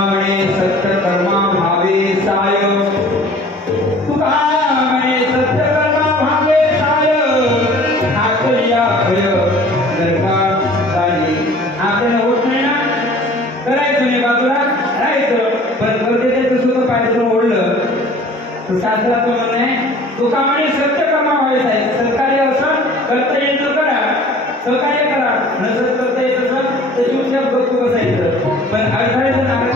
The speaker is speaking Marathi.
म्हणे सत्य कर्मा भावे साय तुका म्हणे सत्य कर्मा भावे साय आकलिया भय दरकार झाली आपल्याला होत नाही ना करायचं नाही बाजूला राहायचं पण करते त्याचं सुद्धा पाहिजे ओढलं तर शास्त्राचं म्हणणं आहे तुका म्हणे सत्य कर्मा भावे साय सरकारी असं करता येतं करा सहकार्य करा नसत करता येत असं तर चुपचाप गप्प बसायचं पण अडथळे जर आले